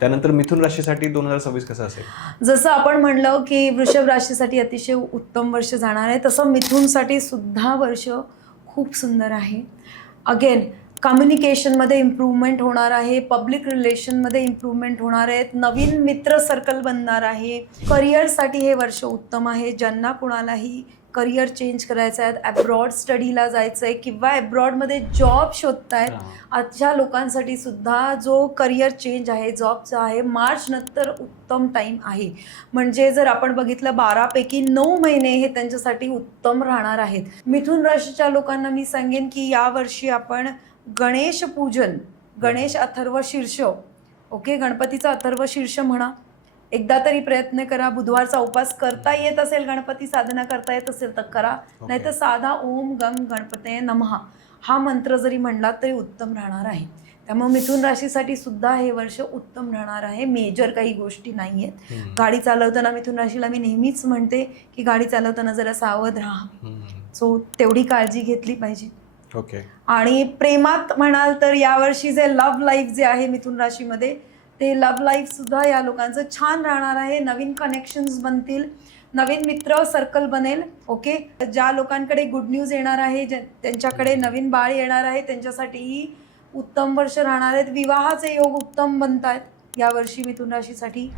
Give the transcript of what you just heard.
त्यानंतर मिथुन राशीसाठी 2026 कसं असेल? जसं आपण म्हणलं की वृषभ राशीसाठी अतिशय उत्तम वर्ष जाणार आहे, तसं मिथुनसाठी सुद्धा वर्ष खूप सुंदर आहे. अगेन कम्युनिकेशनमध्ये इम्प्रूव्हमेंट होणार आहे, पब्लिक रिलेशनमध्ये इम्प्रूव्हमेंट होणार आहेत, नवीन मित्र सर्कल बनणार आहे. करिअरसाठी हे वर्ष उत्तम आहे. ज्यांना कुणालाही करिअर चेंज करायचं आहे, ॲब्रॉड स्टडीला जायचं आहे किंवा ॲब्रॉडमध्ये जॉब शोधतायत, अशा लोकांसाठी सुद्धा जो करिअर चेंज आहे, जॉबचा आहे, मार्च नंतर उत्तम टाईम आहे. म्हणजे जर आपण बघितलं 12पैकी 9 महिने हे त्यांच्यासाठी उत्तम राहणार आहेत. मिथुन राशीच्या लोकांना मी सांगेन की यावर्षी आपण गणेश पूजन, गणेश अथर्व शीर्ष, ओके, गणपतीचा अथर्व शीर्ष म्हणा, एकदा तरी प्रयत्न करा. बुधवारचा उपास करता येत असेल, गणपती साधना करता येत असेल तर करा, नाहीतर साधा ओम गंग गणपते नमः हा मंत्र जरी म्हणला तरी उत्तम राहणार आहे. त्यामुळे मिथुन राशीसाठी सुद्धा हे वर्ष उत्तम राहणार आहे. मेजर काही गोष्टी नाही आहेत. गाडी चालवताना मिथुन राशीला मी नेहमीच म्हणते की गाडी चालवताना जरा सावध राहा, सो तेवढी काळजी घेतली पाहिजे. ओके. आणि प्रेमात म्हणाल तर यावर्षी जे लव्ह लाईफ जे आहे मिथुन राशीमध्ये, ते लव्ह लाईफ सुद्धा या लोकांचं छान राहणार आहे. नवीन कनेक्शन्स बनतील, नवीन मित्र सर्कल बनेल. ओके, ज्या लोकांकडे गुड न्यूज येणार आहे, त्यांच्याकडे नवीन बाळ येणार आहे, त्यांच्यासाठीही उत्तम वर्ष राहणार आहेत. विवाहाचे योग उत्तम बनत आहेत यावर्षी मिथुन राशीसाठी.